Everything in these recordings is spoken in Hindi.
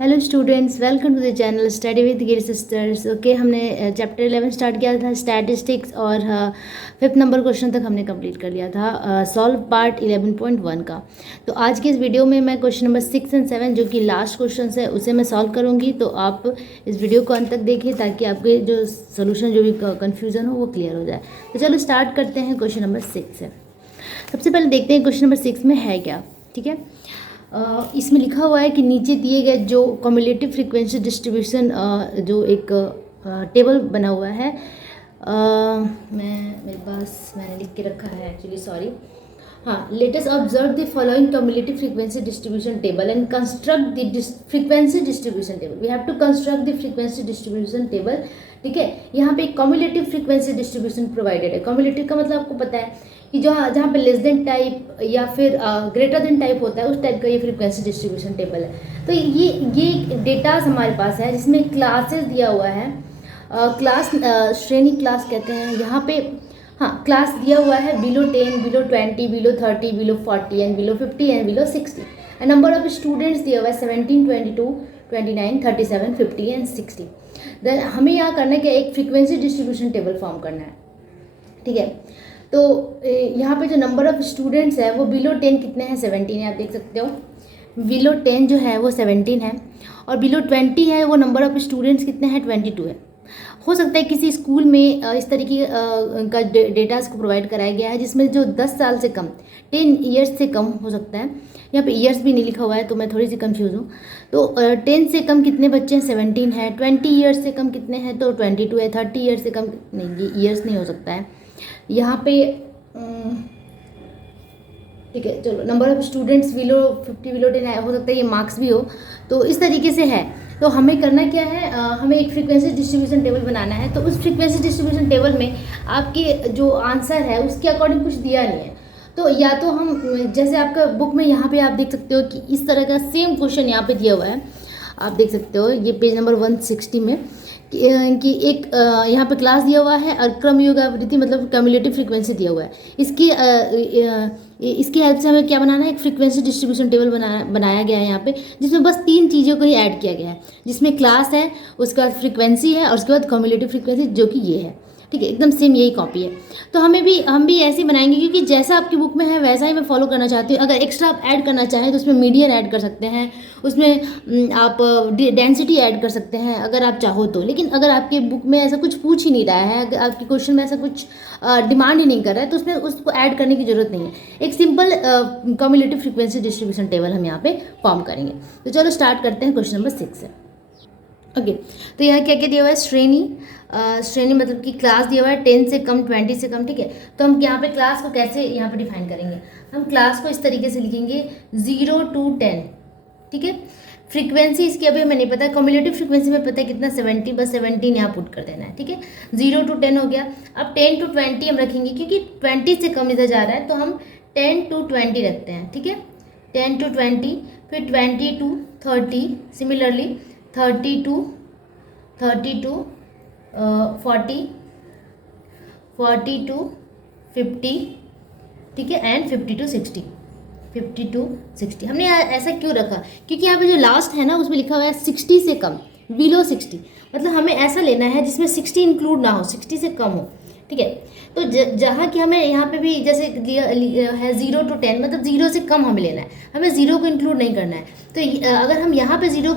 Hello students, welcome to the channel study with Gir sisters. Okay, हमने चैप्टर 11 स्टार्ट किया था स्टैटिस्टिक्स और 5th नंबर क्वेश्चन तक हमने कंप्लीट कर लिया था सॉल्व पार्ट 11.1 का। तो आज के इस वीडियो में मैं क्वेश्चन नंबर 6 और 7 जो कि लास्ट क्वेश्चन है उसे मैं सॉल्व करूँगी। तो आप इस वीडियो को अंत तक देखिए ताकि आपके जो सोल्यूशन जो भी कन्फ्यूज़न हो वो क्लियर हो जाए। तो चलो स्टार्ट करते हैं। क्वेश्चन नंबर 6 से सबसे पहले देखते हैं क्वेश्चन नंबर 6 में है क्या। ठीक है, इसमें लिखा हुआ है कि नीचे दिए गए जो कम्युलेटिव फ्रीक्वेंसी डिस्ट्रीब्यूशन जो एक टेबल बना हुआ है, मेरे पास मैंने लिख के रखा है एक्चुअली, सॉरी। हाँ, let us observe the following cumulative frequency distribution table and construct the frequency distribution table. We have to construct the frequency distribution table. ठीक है, यहाँ पे कम्युलेटिव फ्रीक्वेंसी डिस्ट्रीब्यूशन प्रोवाइडेड है। कम्युलेटिव का मतलब आपको पता है कि जहाँ पे लेस देन टाइप या फिर ग्रेटर देन टाइप होता है उस टाइप का ये फ्रीक्वेंसी डिस्ट्रीब्यूशन टेबल है। तो ये डेटास हमारे पास है जिसमें क्लासेस दिया हुआ है। क्लास श्रेणी क्लास कहते हैं यहाँ पे। हाँ, क्लास दिया हुआ है below 10, below 20, below 30, below 40 and below 50 and below 60। And number of students दिया हुआ है 17, 22, 29, 37, 50 एंड 60। देन हमें यहाँ करना है कि एक फ्रीक्वेंसी डिस्ट्रीब्यूशन टेबल फॉर्म करना है। ठीक है, तो यहाँ पे जो नंबर ऑफ स्टूडेंट्स है वो बिलो 10 कितने हैं, 17 है। आप देख सकते हो बिलो 10 जो है वो 17 है और बिलो 20 है वो नंबर ऑफ स्टूडेंट्स कितने हैं, 22 है। हो सकता है किसी स्कूल में इस तरीके का डेटा को प्रोवाइड कराया गया है जिसमें जो 10 साल से कम, 10 ईयर्स से कम हो सकता है। यहाँ पे ईयर्स भी नहीं लिखा हुआ है तो मैं थोड़ी सी कंफ्यूज हूँ। तो 10 से कम कितने बच्चे हैं, 17 है। 20 ईयर्स से कम कितने हैं, तो 22 है। 30 ईयर्स से कम नहीं, ये ईयर्स नहीं हो सकता है यहाँ पे। ठीक है, चलो number of students below 50, below 10 हो सकता है ये मार्क्स भी हो। तो इस तरीके से है। तो हमें करना क्या है, हमें एक फ्रीक्वेंसी डिस्ट्रीब्यूशन टेबल बनाना है। तो उस फ्रीक्वेंसी डिस्ट्रीब्यूशन टेबल में आपके जो आंसर है उसके अकॉर्डिंग कुछ दिया नहीं है। तो या तो हम जैसे आपका बुक में यहाँ पे आप देख सकते हो कि इस तरह का सेम क्वेश्चन यहाँ पे दिया हुआ है। आप देख सकते हो ये पेज नंबर 160 में कि एक यहाँ पे क्लास दिया हुआ है और क्रम योग आवृत्ति मतलब कम्युलेटिव फ्रीक्वेंसी दिया हुआ है। इसकी हेल्प से हमें क्या बनाना है, एक फ्रीक्वेंसी डिस्ट्रीब्यूशन टेबल बनाया गया है यहाँ पे, जिसमें बस 3 चीज़ों को ही ऐड किया गया है, जिसमें क्लास है, उसके बाद फ्रीक्वेंसी है और उसके बाद कम्युलेटिव फ्रीक्वेंसी जो कि ये है। ठीक है, एकदम सेम यही कॉपी है। तो हम भी ऐसे ही बनाएंगे क्योंकि जैसा आपकी बुक में है वैसा ही मैं फॉलो करना चाहती हूँ। अगर एक्स्ट्रा आप ऐड करना चाहें तो उसमें मीडियन ऐड कर सकते हैं, उसमें आप डेंसिटी ऐड कर सकते हैं अगर आप चाहो तो। लेकिन अगर आपके बुक में ऐसा कुछ पूछ ही नहीं रहा है, अगर आपके क्वेश्चन में ऐसा कुछ डिमांड ही नहीं कर रहा है तो उसमें उसको ऐड करने की जरूरत नहीं है। एक simple cumulative frequency distribution table हम यहाँ पे फॉर्म करेंगे। तो चलो स्टार्ट करते हैं क्वेश्चन नंबर 6 से। ओके, तो यहाँ क्या क्या दिया हुआ है, श्रेणी मतलब कि क्लास दिया हुआ है 10 से कम, 20 से कम। ठीक है, तो हम यहाँ पे क्लास को कैसे यहाँ पे डिफाइन करेंगे, हम क्लास को इस तरीके से लिखेंगे 0 to 10। ठीक है, फ्रीक्वेंसी इसकी अभी हमें नहीं पता, कम्युलेटिव फ्रीक्वेंसी में पता है कितना, 70, बस 17 यहाँ पुट कर देना है। ठीक है, 0 to 10 हो गया। अब 10 to 20 हम रखेंगे क्योंकि 20 से कम इधर जा रहा है तो हम 10 to 20 रखते हैं। ठीक है, 10 to 20, फिर 20 to 30, सिमिलरली 30 to 40, 40 to 50। ठीक है, एंड 50 to 60, 50 to 60। हमने ऐसा क्यों रखा, क्योंकि यहाँ पे जो लास्ट है ना उसमें लिखा हुआ है 60 से कम, बिलो 60। मतलब हमें ऐसा लेना है जिसमें 60 इंक्लूड ना हो, 60 से कम हो। ठीक है, तो जहाँ कि हमें यहाँ पे भी जैसे है 0 to 10 मतलब 0 से कम हमें लेना है, हमें 0 को इंक्लूड नहीं करना है। तो अगर हम यहाँ पे 0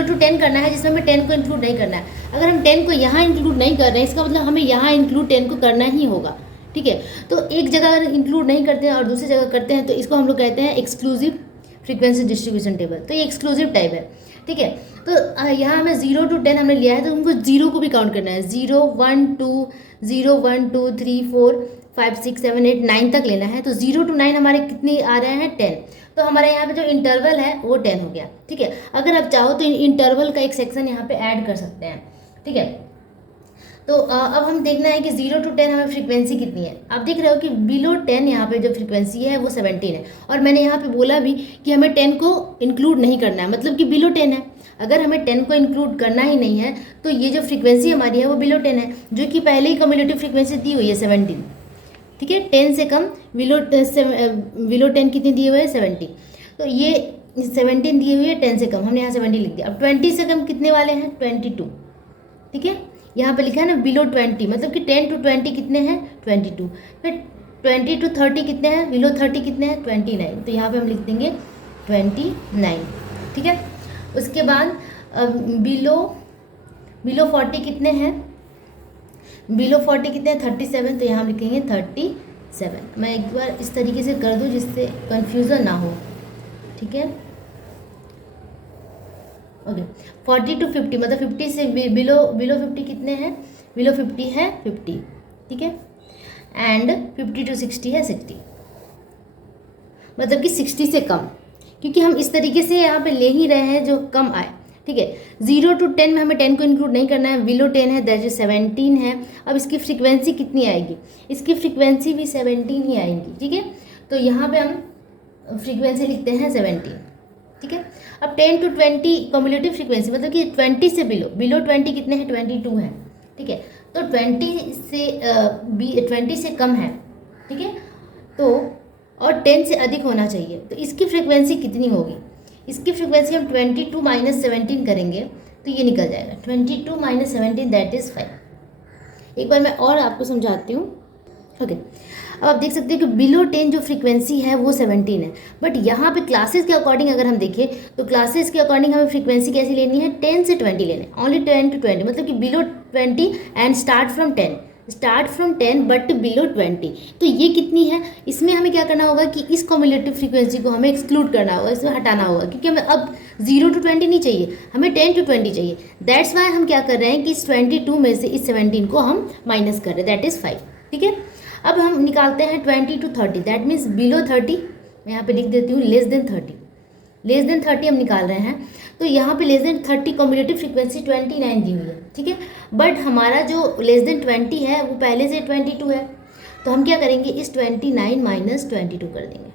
to 10 करना है जिसमें हमें 10 को इंक्लूड नहीं करना है, अगर हम 10 को यहाँ इंक्लूड नहीं कर रहे हैं इसका मतलब हमें यहाँ इंक्लूड 10 को करना ही होगा। ठीक है, तो एक जगह अगर इंक्लूड नहीं करते हैं और दूसरी जगह करते हैं तो इसको हम लोग कहते हैं एक्सक्लूसिव फ्रीक्वेंसी डिस्ट्रीब्यूशन टेबल। तो ये एक्सक्लूसिव टाइप है। ठीक है, तो यहाँ हमें 0 to 10 हमने लिया है तो उनको 0 को भी काउंट करना है। 0, 1, 2, 0, 1, 2, 3, 4, 5, 6, 7, 8, 9 तक लेना है। तो 0 to 9 हमारे कितने आ रहे हैं, 10। तो हमारे यहाँ पे जो इंटरवल है वो 10 हो गया। ठीक है, अगर आप चाहो तो इंटरवल का एक सेक्शन यहाँ पे ऐड कर सकते हैं। ठीक है, तो अब हम देखना है कि 0 to 10 हमें फ्रीक्वेंसी कितनी है। आप देख रहे हो कि बिलो 10 यहाँ पे जो फ्रीक्वेंसी है वो 17 है और मैंने यहाँ पे बोला भी कि हमें 10 को इंक्लूड नहीं करना है, मतलब कि बिलो 10 है। अगर हमें 10 को इंक्लूड करना ही नहीं है तो ये जो फ्रीक्वेंसी हमारी है वो बिलो 10 है, जो कि पहले ही कम्युलेटिव फ्रीक्वेंसी दी हुई है 17। ठीक है, 10 से कम, बिलो 10 कितनी दी हुई है, 70। तो ये 17 दी हुई है 10 से कम, हमने यहाँ 17 लिख दिया। अब 20 से कम कितने वाले हैं 22, ठीक है। यहाँ पे लिखा है ना बिलो 20, मतलब कि 10 to 20 कितने हैं 22। फिर 20 to 30 कितने हैं, बिलो 30 कितने हैं 29, तो यहाँ पे हम लिख देंगे 29, ठीक है। उसके बाद बिलो 40 कितने हैं, बिलो 40 कितने हैं 37, तो यहाँ हम लिखेंगे 37। मैं एक बार इस तरीके से कर दूँ जिससे कन्फ्यूज़न ना हो, ठीक है। ओके 40 to 50, मतलब 50 से बिलो 50 कितने हैं, बिलो 50 है 50, ठीक है। एंड 50 to 60 है 60, मतलब कि 60 से कम, क्योंकि हम इस तरीके से यहाँ पे ले ही रहे हैं जो कम आए, ठीक है। 0 to 10 में हमें 10 को इंक्लूड नहीं करना है, बिलो 10 है दैट इज 17 है। अब इसकी फ्रीक्वेंसी कितनी आएगी, इसकी फ्रीक्वेंसी भी 17 ही आएंगी, ठीक है। तो यहाँ पे हम फ्रीक्वेंसी लिखते हैं 17, ठीक है। अब 10 to 20 कम्युलेटिव फ्रीक्वेंसी, मतलब कि 20 से बिलो 20 कितने हैं 22 हैं, ठीक है। तो 20 से कम है, ठीक है, तो और 10 से अधिक होना चाहिए, तो इसकी फ्रीक्वेंसी कितनी होगी, इसकी फ्रीक्वेंसी हम 22 माइनस 17 करेंगे तो ये निकल जाएगा 22 माइनस 17 दैट इज़ 5। एक बार मैं और आपको समझाती हूँ, ओके। अब आप देख सकते हैं कि बिलो 10 जो फ्रीक्वेंसी है वो 17 है, बट यहाँ पे क्लासेस के अकॉर्डिंग अगर हम देखें तो क्लासेस के अकॉर्डिंग हमें फ्रीक्वेंसी कैसी लेनी है 10 से 20 लेने, ओनली 10 to 20, मतलब कि below 20 and start from 10 but below 20। तो ये कितनी है, इसमें हमें क्या करना होगा कि इस कम्युलेटिव फ्रीक्वेंसी को हमें एक्सक्लूड करना होगा, इसमें हटाना होगा, क्योंकि हमें अब 0 to 20 नहीं चाहिए, हमें 10 to 20 चाहिए। दैट्स वाई हम क्या कर रहे हैं कि इस 22 में से इस 17 को हम माइनस कर रहे हैं, दैट इज़ 5, ठीक है। अब हम निकालते हैं 20 to 30, दैट मीन्स बिलो 30, मैं यहाँ पे लिख देती हूँ लेस देन 30 हम निकाल रहे हैं। तो यहाँ पे लेस देन 30 कम्युलेटिव फ्रीक्वेंसी 29 दी हुई है, ठीक है, बट हमारा जो लेस देन 20 है वो पहले से 22 है, तो हम क्या करेंगे इस 29 माइनस 22 कर देंगे,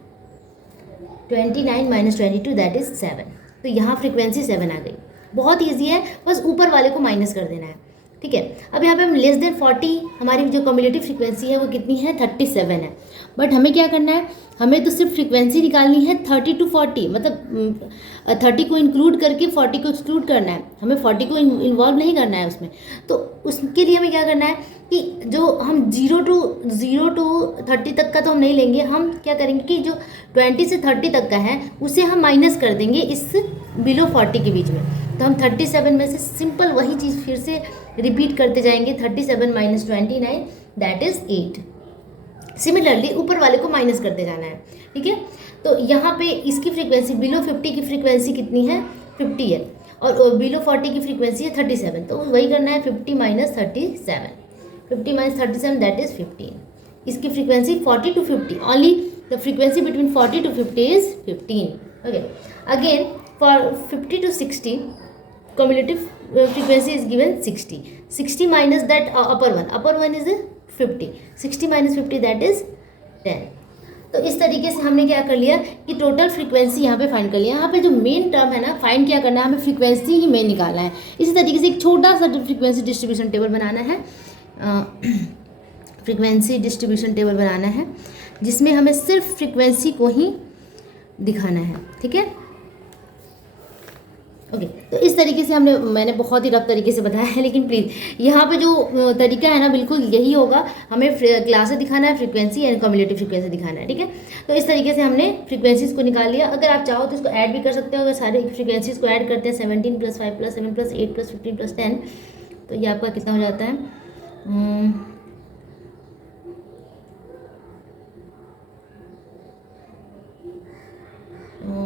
29 माइनस 22 दैट इज़ 7, तो यहाँ फ्रीक्वेंसी 7 आ गई। बहुत ईजी है, बस ऊपर वाले को माइनस कर देना है, ठीक है। अब यहाँ पे हम लेस देन 40, हमारी जो कम्युलेटिव फ्रीक्वेंसी है वो कितनी है 37 है, बट हमें क्या करना है, हमें तो सिर्फ फ्रीक्वेंसी निकालनी है 30 to 40, मतलब 30 को इंक्लूड करके 40 को एक्सक्लूड करना है, हमें 40 को इन्वॉल्व नहीं करना है उसमें। तो उसके लिए हमें क्या करना है कि जो हम 0 to 30 तक का तो हम नहीं लेंगे, हम क्या करेंगे कि जो 20 से 30 तक का है उसे हम माइनस कर देंगे इस बिलो 40 के बीच में। तो हम 37 में से सिंपल वही चीज़ फिर से रिपीट करते जाएंगे, 37 माइनस 29 दैट इज़ 8। सिमिलरली ऊपर वाले को माइनस करते जाना है, ठीक है। तो यहाँ पे इसकी फ्रीक्वेंसी बिलो 50 की फ्रीक्वेंसी कितनी है 50 है, और बिलो 40 की फ्रीक्वेंसी है 37, तो वही करना है 50 माइनस 37, 50 माइनस 37 दैट इज़ 15। इसकी frequency 40 to 50, only the frequency between 40 to 50 is 15। Okay, again for 50 to 60 cumulative frequency is given 60 minus that upper one is 50, 60 minus 50 that is 10। तो इस तरीके से हमने क्या कर लिया कि टोटल फ्रीक्वेंसी यहाँ पे फाइंड कर लिया। यहाँ पे जो मेन टर्म है ना, फाइंड क्या करना है, हमें फ्रीक्वेंसी ही मेन निकालना है। इसी तरीके से एक छोटा सा फ्रीक्वेंसी डिस्ट्रीब्यूशन टेबल बनाना है, फ्रीक्वेंसी डिस्ट्रीब्यूशन टेबल बनाना है जिसमें हमें सिर्फ फ्रीक्वेंसी को ही दिखाना है, ठीक है। ओके, तो इस तरीके से मैंने बहुत ही रफ तरीके से बताया है, लेकिन प्लीज़ यहाँ पे जो तरीका है ना बिल्कुल यही होगा, हमें क्लासेस दिखाना है, फ्रीक्वेंसी एंड कम्युलेटिव फ्रीक्वेंसी दिखाना है, ठीक है। तो इस तरीके से हमने फ्रीक्वेंसीज को निकाल लिया। अगर आप चाहो तो इसको ऐड भी कर सकते हो, अगर सारे फ्रीक्वेंसीज को ऐड करते हैं 17 + 5 + 7 + 8 + 15 + 10, तो ये आपका कितना हो जाता है,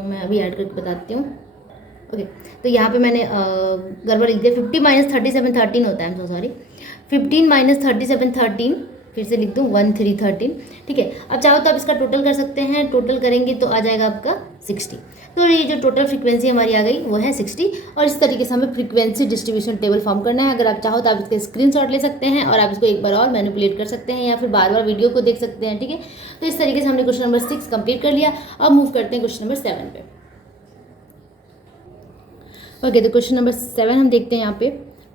मैं अभी ऐड करके बताती हूँ। ओके, तो यहाँ पे मैंने गड़बड़ लिख दिया, 50 माइनस 37 13 होता है, सो सॉरी, 15 माइनस 37 13, फिर से लिख दूँ 13 13, ठीक है। अब चाहो तो आप इसका टोटल कर सकते हैं, टोटल करेंगे तो आ जाएगा आपका 60। तो ये जो टोटल फ्रीक्वेंसी हमारी आ गई वो है 60, और इस तरीके से हमें फ्रीक्वेंसी डिस्ट्रीब्यूशन टेबल फॉर्म करना है। अगर आप चाहो तो आप इसके स्क्रीनशॉट ले सकते हैं और आप इसको एक बार और मैनिपुलेट कर सकते हैं या फिर बार बार वीडियो को देख सकते हैं, ठीक है। तो इस तरीके से हमने क्वेश्चन नंबर 6 कंप्लीट कर लिया। अब मूव करते हैं क्वेश्चन नंबर 7 पे। ओके, तो क्वेश्चन नंबर 7 हम देखते हैं यहाँ पे,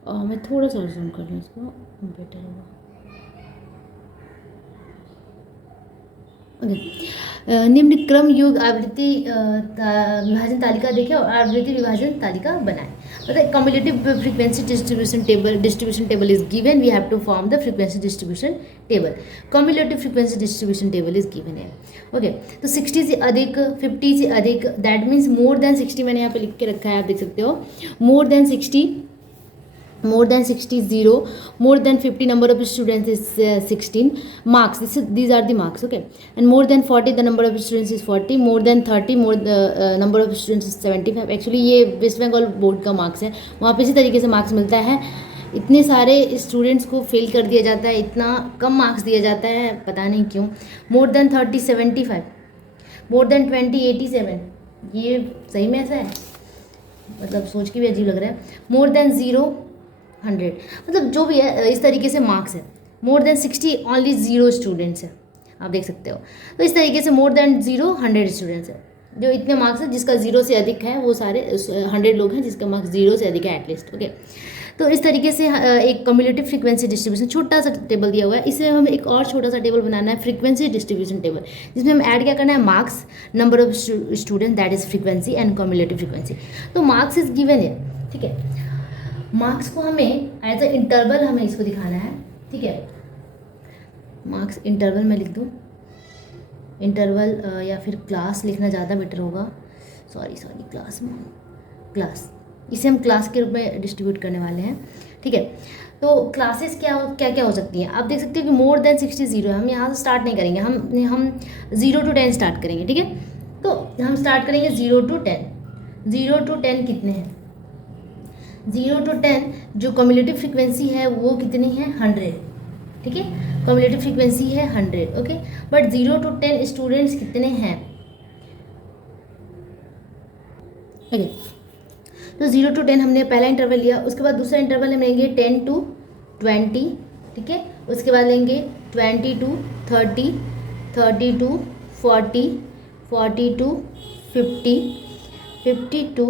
और मैं थोड़ा सा जूम कर लूँ इसको, बेटर होगा। ओके, निम्न क्रम योग आवृत्ति विभाजन तालिका देखें और आवृत्ति विभाजन तालिका बनाएं। मतलब cumulative frequency distribution table is given, we have to form the frequency distribution table. Cumulative frequency distribution table is given है। ओके, तो 60 से अधिक, 50 से अधिक, दैट मीन्स मोर देन 60 मैंने यहाँ पे लिख के रखा है, आप देख सकते हो। मोर than 60 0, more than 50 number of students is 16 marks, these are the marks, okay, and more than 40 the number of students is 40, more than 30 more the number of students is 75। Actually ये वेस्ट बंगाल बोर्ड का मार्क्स है, वहाँ पे इसी तरीके से मार्क्स मिलता है। इतने सारे स्टूडेंट्स को फेल कर दिया जाता है, इतना कम मार्क्स दिया जाता है, पता नहीं क्यों। मोर देन 30 75, मोर देन 20 87, ये सही में ऐसा है, मतलब सोच के भी अजीब लग रहा है। मोर देन 0 100, मतलब जो भी है इस तरीके से मार्क्स है। मोर देन 60 ओनली 0 स्टूडेंट्स है, आप देख सकते हो। तो इस तरीके से मोर देन 0 100 स्टूडेंट्स है, जो इतने मार्क्स है, जिसका 0 से अधिक है वो सारे 100 लोग हैं जिसका मार्क्स 0 से अधिक है एटलीस्ट, ओके। तो इस तरीके से एक कम्युलेटिव फ्रीक्वेंसी डिस्ट्रीब्यूशन छोटा सा टेबल दिया हुआ है। इसमें हमें एक और छोटा सा टेबल बनाना है, फ्रीक्वेंसी डिस्ट्रीब्यूशन टेबल, जिसमें हम ऐड क्या करना है, marks, number of student, that is frequency and cumulative frequency. तो मार्क्स इज गिवन है, ठीक है। मार्क्स को हमें एज अ इंटरवल हमें इसको दिखाना है, ठीक है। मार्क्स इंटरवल में लिख दूँ, इंटरवल या फिर क्लास लिखना ज़्यादा बेटर होगा, सॉरी क्लास, इसे हम क्लास के रूप में डिस्ट्रीब्यूट करने वाले हैं, ठीक है। तो क्लासेस क्या क्या हो सकती हैं, आप देख सकते हो कि मोर देन 60 0 है। हम यहाँ से स्टार्ट नहीं करेंगे, हम 0 to 10 स्टार्ट करेंगे, ठीक है। तो हम स्टार्ट करेंगे 0 to 10। 0 to 10 कितने हैं, 0 to 10 जो कम्युलेटिव फ्रीक्वेंसी है वो कितनी है, 100, ठीक है। कम्युलेटिव फ्रीक्वेंसी है 100, ओके। बट 0 to 10 स्टूडेंट्स कितने हैं, ओके। तो 0 to 10 हमने पहला इंटरवल लिया, उसके बाद दूसरा इंटरवल हम लेंगे 10 to 20, ठीक है। उसके बाद लेंगे 20 to 30, 30 to 40, 40 to 50, 50 to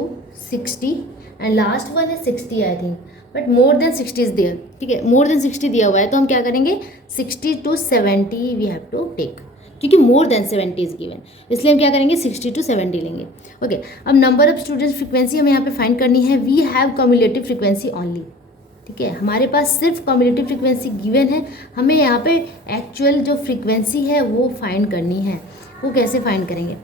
60 and last one है 60 I think, but more than 60 is there, ठीक है। मोर देन 60 दिया हुआ है, तो हम क्या करेंगे, 60 to 70 we have to take, क्योंकि मोर देन 70 इज गिवन, इसलिए हम क्या करेंगे 60 to 70 लेंगे, ओके। अब नंबर ऑफ स्टूडेंट्स फ्रीक्वेंसी हमें यहाँ पे फाइंड करनी है, we have cumulative frequency only, ठीक है। हमारे पास सिर्फ कम्युलेटिव फ्रीक्वेंसी गिवन है, हमें यहाँ पे एक्चुअल जो फ्रीक्वेंसी है वो फाइंड करनी है। वो कैसे फाइंड करेंगे,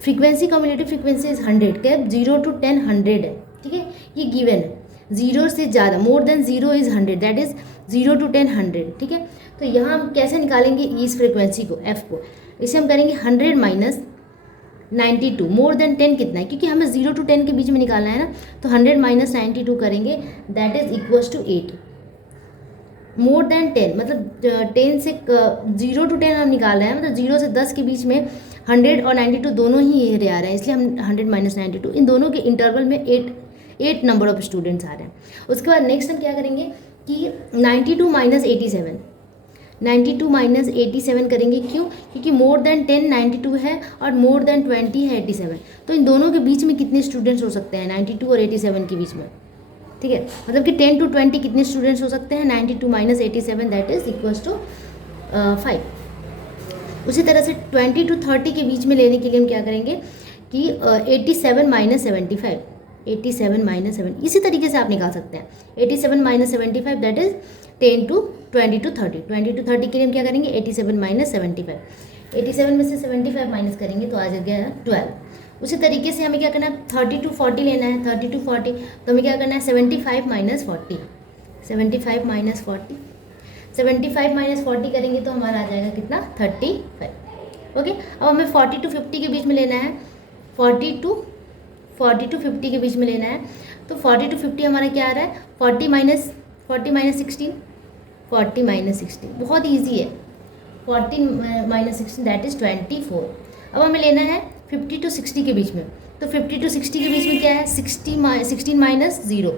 फ्रीक्वेंसी कम्युलेटिव फ्रीक्वेंसी इज 100, क्या 0 to 10 100 है, ठीक है, ये गिवन है। 0 से ज़्यादा, more than 0 is 100, that is 0 to 10 100, ठीक है। तो यहाँ हम कैसे निकालेंगे इस फ्रीक्वेंसी को, एफ को, इसे हम करेंगे 100 माइनस 92, मोर देन 10 कितना है, क्योंकि हमें 0 to 10 के बीच में निकालना है ना, तो 100 माइनस 92 करेंगे, that is equals to 8। More than 10 मतलब 10 से 0 to 10 हम निकाल रहे हैं, मतलब 0 से 10 के बीच में 100 और 92 दोनों ही ये आ रहे हैं, इसलिए हम 100 माइनस 92, इन दोनों के इंटरवल में 8 नंबर ऑफ स्टूडेंट्स आ रहे हैं। उसके बाद नेक्स्ट हम क्या करेंगे कि 92 माइनस 87, 92 माइनस 87 करेंगे, क्यों, क्योंकि मोर देन 10 92 है और मोर देन 20 है 87, तो इन दोनों के बीच में कितने स्टूडेंट्स हो सकते हैं, 92 और 87 के बीच में, ठीक है। मतलब कि 10 to 20 कितने स्टूडेंट्स हो सकते हैं, 92 minus 87, that is equals to 5। उसी तरह से 20 to 30 के बीच में लेने के लिए हम क्या करेंगे कि 87 माइनस 75, 87 माइनस 7, इसी तरीके से आप निकाल सकते हैं। 87 minus 75 that is 10 to 20 to 30, 20 to 30 के लिए हम क्या करेंगे 87 माइनस 75, 87 में से 75 माइनस करेंगे तो आ जाएगा 12। उसी तरीके से हमें क्या करना है 30 to 40 लेना है, 30 to 40 तो हमें क्या करना है 75 माइनस 40, 75 माइनस 40, 75 माइनस 40 करेंगे तो हमारा आ जाएगा कितना 35, ओके। अब हमें 40 to 50 के बीच में लेना है, 40 to 50 के बीच में लेना है, तो 40 to 50 हमारा क्या आ रहा है 40 माइनस 16, 40 माइनस 16 बहुत ईजी है, 40 माइनस 16 दैट इज़ 24। अब हमें लेना है 50 to 60 के बीच में, तो 50 to 60 के बीच में क्या है 16 माइनस 0,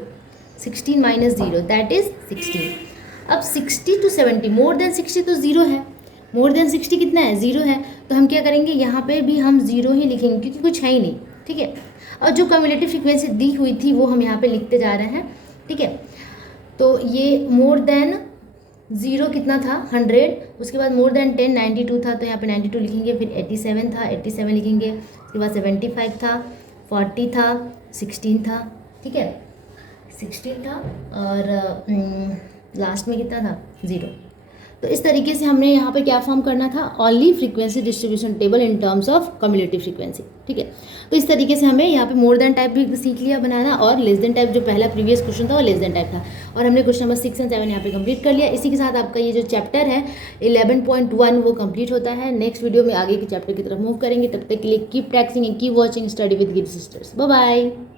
16 माइनस 0 दैट इज़ 16। अब 60 to 70, मोर देन 60 तो 0 है, मोर देन 60 कितना है 0 है, तो हम क्या करेंगे यहाँ पे भी हम 0 ही लिखेंगे क्योंकि कुछ है ही नहीं, ठीक है। और जो कम्युलेटिव फ्रीक्वेंसी दी हुई थी वो हम यहाँ पे लिखते जा रहे हैं, ठीक है। तो ये मोर देन ज़ीरो कितना था 100, उसके बाद मोर देन 10 92 था, तो यहाँ पे 92 लिखेंगे, फिर 87 था 87 लिखेंगे, उसके बाद 75 था, 40 था, 16 था, ठीक है 16 था, और लास्ट में कितना था 0। तो इस तरीके से हमने यहाँ पे क्या फॉर्म करना था, only frequency distribution table in terms of cumulative frequency, ठीक है। तो इस तरीके से हमें यहाँ पे मोर देन टाइप भी सीख लिया बनाना, और लेस देन टाइप जो पहला प्रीवियस क्वेश्चन था वो लेस देन टाइप था, और हमने क्वेश्चन नंबर 6 एंड 7 यहाँ पे कंप्लीट कर लिया। इसी के साथ आपका ये जो चैप्टर है 11.1 वो कंप्लीट होता है। नेक्स्ट वीडियो में आगे के चैप्टर की तरफ मूव करेंगे, तब तक के लिए keep practising and keep watching study with gid sisters. Bye bye.